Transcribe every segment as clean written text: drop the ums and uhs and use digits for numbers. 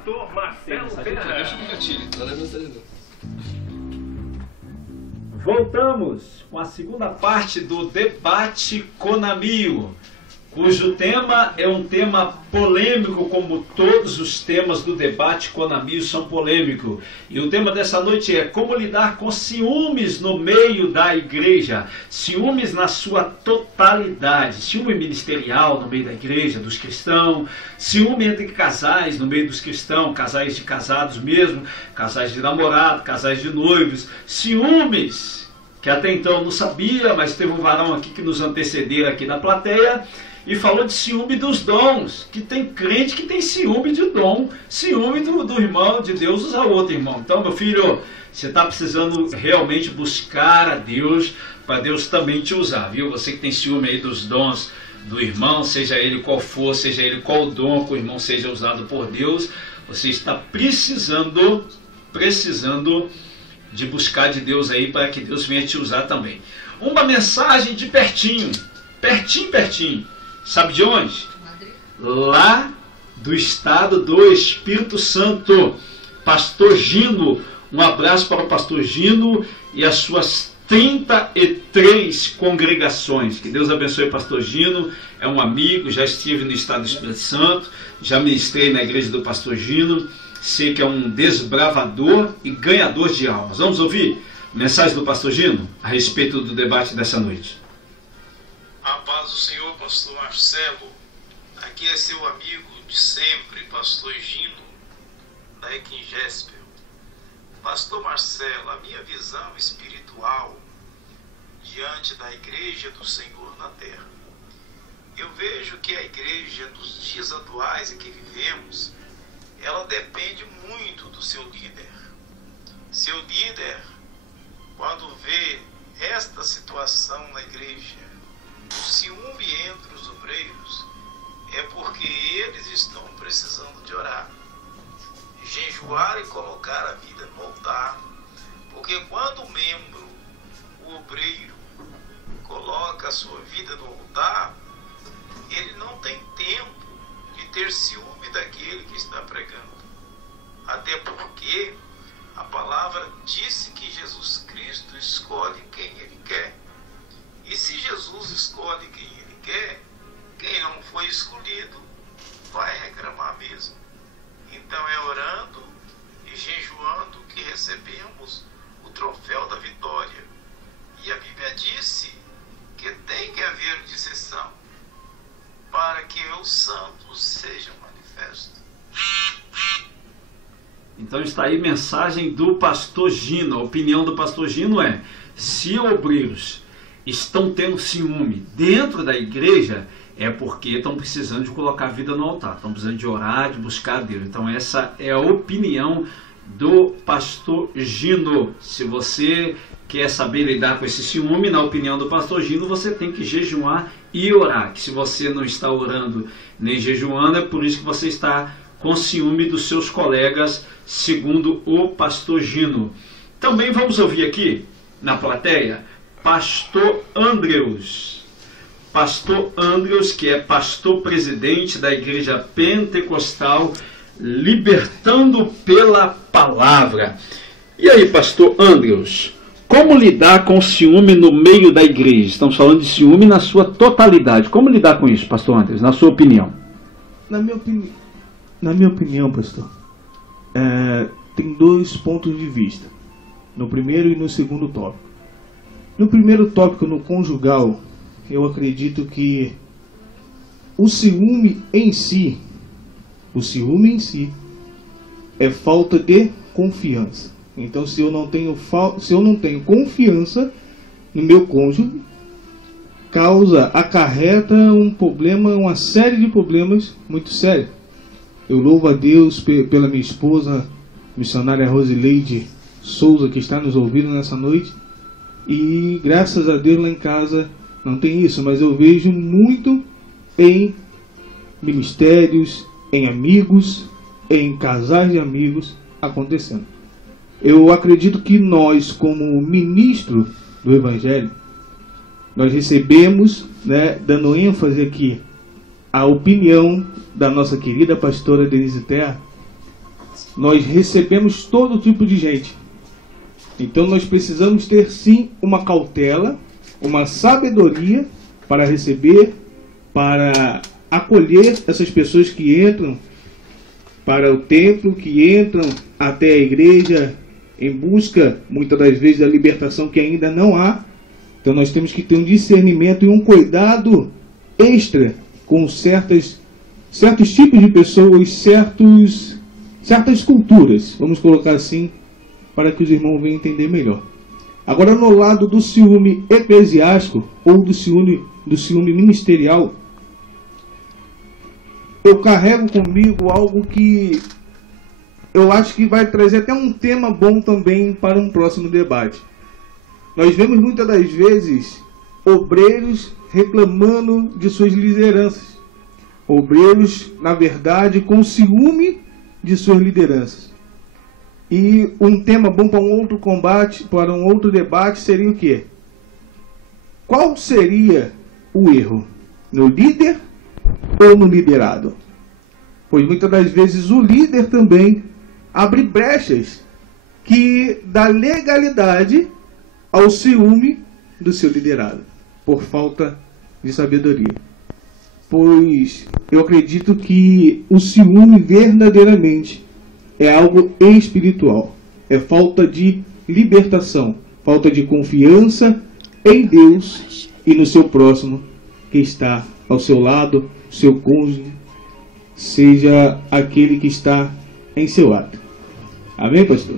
pastor Marcelo Ferreira. Voltamos com a segunda parte do debate Conamio, cujo tema é um tema polêmico, como todos os temas do debate Conamio são polêmicos. E o tema dessa noite é como lidar com ciúmes no meio da igreja, ciúmes na sua totalidade, ciúme ministerial no meio da igreja, dos cristãos, ciúme entre casais no meio dos cristãos, casais de casados mesmo, casais de namorado, casais de noivos, ciúmes que até então não sabia, mas teve um varão aqui que nos antecedeu aqui na plateia, e falou de ciúme dos dons, que tem crente que tem ciúme de dom, ciúme do irmão, de Deus usar outro irmão. Então, meu filho, você está precisando realmente buscar a Deus, para Deus também te usar, viu? Você que tem ciúme aí dos dons do irmão, seja ele qual for, seja ele qual dom que o irmão seja usado por Deus, você está precisando de buscar de Deus aí, para que Deus venha te usar também. Uma mensagem de pertinho, pertinho. Sabe de onde? Lá do estado do Espírito Santo. Pastor Gino, um abraço para o Pastor Gino e as suas 33 congregações. Que Deus abençoe o Pastor Gino, é um amigo, já estive no estado do Espírito Santo, já ministrei na igreja do Pastor Gino, sei que é um desbravador e ganhador de almas. Vamos ouvir a mensagem do Pastor Gino a respeito do debate dessa noite. A paz do Senhor, pastor Marcelo. Aqui é seu amigo de sempre, pastor Gino, da Equingéspel. Pastor Marcelo, a minha visão espiritual diante da igreja do Senhor na terra. Eu vejo que a igreja dos dias atuais em que vivemos, ela depende muito do seu líder. Seu líder, quando vê esta situação na igreja, o ciúme entre os obreiros, é porque eles estão precisando de orar, jejuar e colocar a vida no altar, porque quando o membro, o obreiro, coloca a sua vida no altar, ele não tem tempo de ter ciúme daquele que está pregando, até porque a palavra disse que Jesus Cristo escolhe quem ele quer. E se Jesus escolhe quem ele quer, quem não foi escolhido vai reclamar mesmo. Então é orando e jejuando que recebemos o troféu da vitória. E a Bíblia disse que tem que haver disseção para que os santos sejam manifestos. Então está aí mensagem do Pastor Gino. A opinião do Pastor Gino é: se obreiros estão tendo ciúme dentro da igreja, é porque estão precisando de colocar a vida no altar, estão precisando de orar, de buscar a Deus. Então essa é a opinião do Pastor Gino. Se você quer saber lidar com esse ciúme, na opinião do Pastor Gino, você tem que jejuar e orar. Que se você não está orando nem jejuando, é por isso que você está com ciúme dos seus colegas, segundo o Pastor Gino. Também vamos ouvir aqui na plateia Pastor Andrews. Pastor Andrews, que é pastor presidente da Igreja Pentecostal Libertando pela Palavra. E aí, Pastor Andrews, como lidar com o ciúme no meio da igreja? Estamos falando de ciúme na sua totalidade. Como lidar com isso, Pastor Andrews, na sua opinião? Na minha opinião, pastor, tem dois pontos de vista. No primeiro e no segundo tópico. No primeiro tópico, no conjugal, eu acredito que o ciúme em si é falta de confiança. Então, se eu não tenho confiança no meu cônjuge, acarreta um problema, uma série de problemas muito sérios. Eu louvo a Deus pela minha esposa, missionária Rosileide Souza, que está nos ouvindo nessa noite. E graças a Deus lá em casa não tem isso, mas eu vejo muito em ministérios, em amigos, em casais de amigos acontecendo. Eu acredito que nós, como ministro do Evangelho, nós recebemos, dando ênfase aqui, a opinião da nossa querida pastora Denise Terra, nós recebemos todo tipo de gente. Então nós precisamos ter sim uma cautela, uma sabedoria para receber, para acolher essas pessoas que entram para o templo, que entram até a igreja em busca, muitas das vezes, da libertação que ainda não há. Então nós temos que ter um discernimento e um cuidado extra com certos tipos de pessoas, certas culturas, vamos colocar assim, para que os irmãos venham entender melhor. Agora, no lado do ciúme eclesiástico ou do ciúme ministerial, eu carrego comigo algo que eu acho que vai trazer até um tema bom também para um próximo debate. Nós vemos muitas das vezes obreiros reclamando de suas lideranças. Obreiros, na verdade, com ciúme de suas lideranças. E um tema bom para um outro combate, para um outro debate, seria o quê? Qual seria o erro? No líder ou no liderado? Pois muitas das vezes o líder também abre brechas que dá legalidade ao ciúme do seu liderado, por falta de sabedoria. Pois eu acredito que o ciúme verdadeiramente é algo espiritual. É falta de libertação, falta de confiança em Deus e no seu próximo que está ao seu lado, seu cônjuge, seja aquele que está em seu ato. Amém, pastor?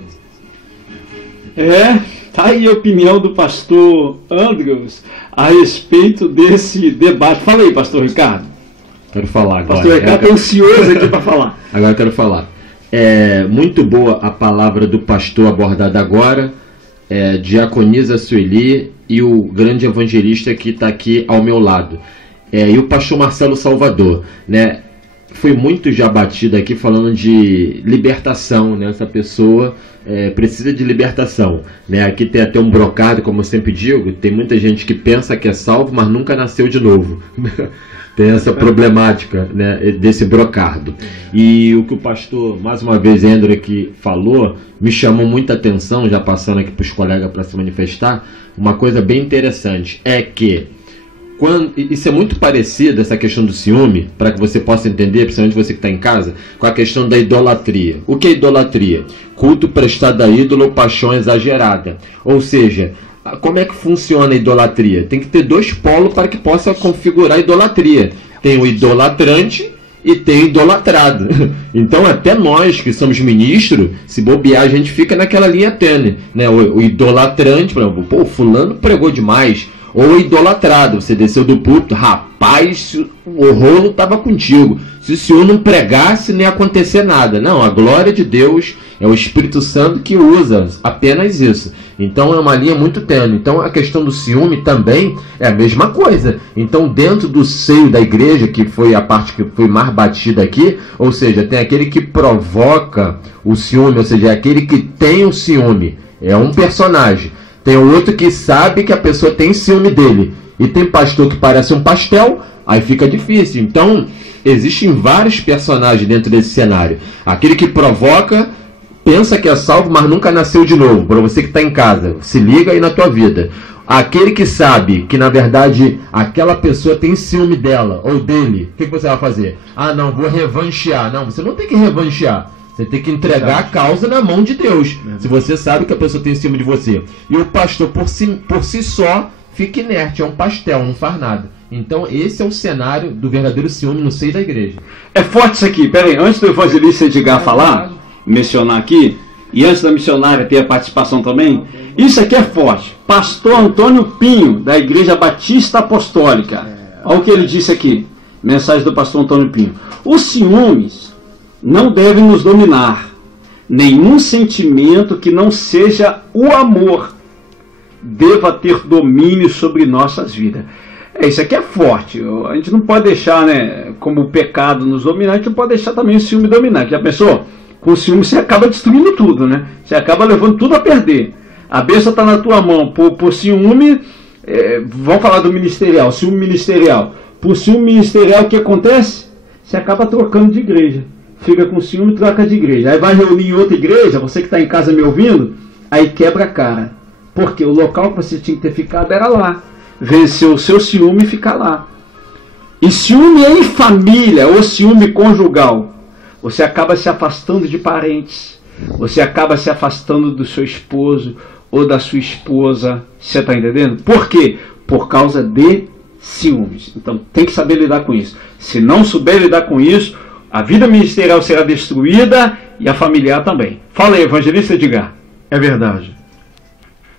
Tá aí a opinião do pastor Andrews a respeito desse debate. Fala aí, pastor Ricardo. Quero falar agora. Pastor Ricardo está ansioso aqui para falar. Agora eu quero falar. É muito boa a palavra do pastor abordada agora, diaconisa Sueli e o grande evangelista que está aqui ao meu lado. E o pastor Marcelo Salvador, né? Foi muito já batido aqui falando de libertação, né? Essa pessoa precisa de libertação, né? Aqui tem até um brocado, como eu sempre digo, tem muita gente que pensa que é salvo, mas nunca nasceu de novo. Tem essa problemática, né, desse brocardo. E o que o pastor, mais uma vez, Andrew aqui falou, me chamou muita atenção, já passando aqui para os colegas para se manifestar, uma coisa bem interessante, é que isso é muito parecido, essa questão do ciúme, para que você possa entender, principalmente você que está em casa, com a questão da idolatria. O que é idolatria? Culto prestado a ídolo ou paixão exagerada. Ou seja, como é que funciona a idolatria? Tem que ter dois polos para que possa configurar a idolatria. Tem o idolatrante e tem o idolatrado. Então até nós que somos ministros, se bobear, a gente fica naquela linha tênue, né? O idolatrante, por exemplo, pô, fulano pregou demais. Ou idolatrado, você desceu do púlpito, rapaz, o rolo estava contigo. Se o senhor não pregasse, não ia acontecer nada. Não, a glória de Deus é o Espírito Santo que usa apenas isso. Então é uma linha muito tênue. Então a questão do ciúme também é a mesma coisa. Então dentro do seio da igreja, que foi a parte que foi mais batida aqui, ou seja, tem aquele que provoca o ciúme, ou seja, é aquele que tem o ciúme. É um personagem. Tem outro que sabe que a pessoa tem ciúme dele. E tem pastor que parece um pastel, aí fica difícil. Então, existem vários personagens dentro desse cenário. Aquele que provoca, pensa que é salvo, mas nunca nasceu de novo. Para você que está em casa, se liga aí na tua vida. Aquele que sabe que, na verdade, aquela pessoa tem ciúme dela ou dele, o que você vai fazer? Ah, não, vou revanchear. Não, você não tem que revanchear. Você tem que entregar a causa na mão de Deus. Se você sabe que a pessoa tem ciúme de você. E o pastor, por si só, fica inerte. É um pastel, não faz nada. Então, esse é o cenário do verdadeiro ciúme no seio da igreja. É forte isso aqui. Pera aí, antes do evangelista Edgar falar, mencionar aqui, e antes da missionária ter a participação também, isso aqui é forte. Pastor Antônio Pinho, da Igreja Batista Apostólica. Olha o que ele disse aqui. Mensagem do pastor Antônio Pinho. Os ciúmes não deve nos dominar. Nenhum sentimento que não seja o amor deva ter domínio sobre nossas vidas. Isso aqui é forte. A gente não pode deixar, né, como o pecado nos dominar, a gente não pode deixar também o ciúme dominar. Já pensou? Com o ciúme você acaba destruindo tudo, né? Você acaba levando tudo a perder. A bênção está na tua mão. Por ciúme, vamos falar do ministerial, ciúme ministerial. Por ciúme ministerial, o que acontece? Você acaba trocando de igreja. fica com ciúme e troca de igreja. Aí vai reunir em outra igreja, você que está em casa me ouvindo, aí quebra a cara. Porque o local que você tinha que ter ficado era lá. Venceu o seu ciúme e fica lá. E ciúme em família ou ciúme conjugal, você acaba se afastando de parentes, você acaba se afastando do seu esposo ou da sua esposa. Você está entendendo? Por quê? Por causa de ciúmes. Então tem que saber lidar com isso. Se não souber lidar com isso, a vida ministerial será destruída e a familiar também. Fala aí, evangelista Edgar. É verdade.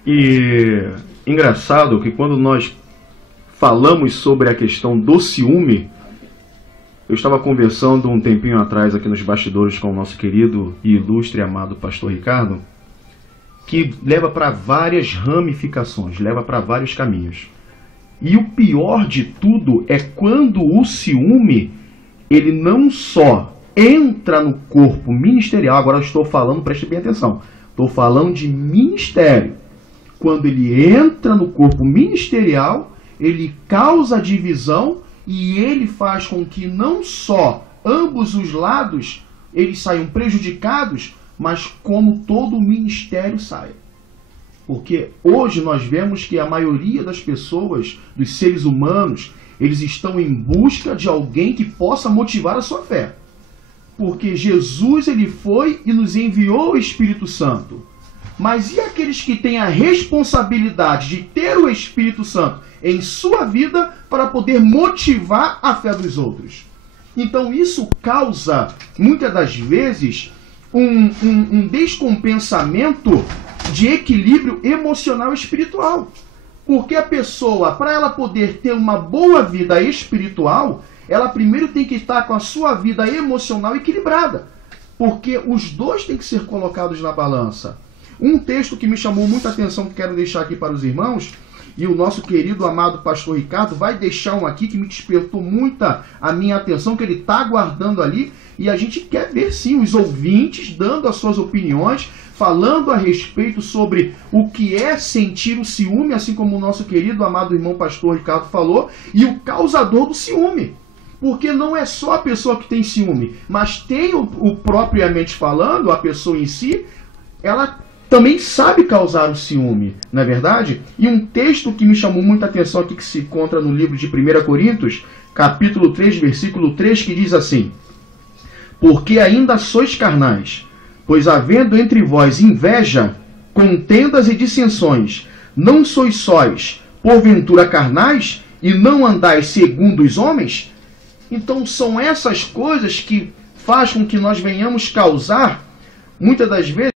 E engraçado que quando nós falamos sobre a questão do ciúme, eu estava conversando um tempinho atrás aqui nos bastidores com o nosso querido e ilustre amado pastor Ricardo, que leva para várias ramificações, leva para vários caminhos. E o pior de tudo é quando o ciúme, ele não só entra no corpo ministerial, agora eu estou falando, preste bem atenção, estou falando de ministério. Quando ele entra no corpo ministerial, ele causa divisão e ele faz com que não só ambos os lados eles saiam prejudicados, mas como todo o ministério saia. Porque hoje nós vemos que a maioria das pessoas, dos seres humanos, eles estão em busca de alguém que possa motivar a sua fé. Porque Jesus ele foi e nos enviou o Espírito Santo. Mas e aqueles que têm a responsabilidade de ter o Espírito Santo em sua vida para poder motivar a fé dos outros? Então isso causa, muitas das vezes, um descompensamento de equilíbrio emocional e espiritual. Porque a pessoa, para ela poder ter uma boa vida espiritual, ela primeiro tem que estar com a sua vida emocional equilibrada. Porque os dois têm que ser colocados na balança. Um texto que me chamou muita atenção, que quero deixar aqui para os irmãos, e o nosso querido amado pastor Ricardo vai deixar um aqui que me despertou muita a minha atenção, que ele está guardando ali, e a gente quer ver sim os ouvintes dando as suas opiniões, falando a respeito sobre o que é sentir o ciúme, assim como o nosso querido amado irmão pastor Ricardo falou, e o causador do ciúme. Porque não é só a pessoa que tem ciúme, mas tem o propriamente falando, a pessoa em si, ela também sabe causar o ciúme, não é verdade? E um texto que me chamou muita atenção aqui, que se encontra no livro de 1 Coríntios, capítulo 3, versículo 3, que diz assim: porque ainda sois carnais, pois havendo entre vós inveja, contendas e dissensões, não sois sóis, porventura carnais, e não andais segundo os homens? Então são essas coisas que fazem com que nós venhamos causar, muitas das vezes,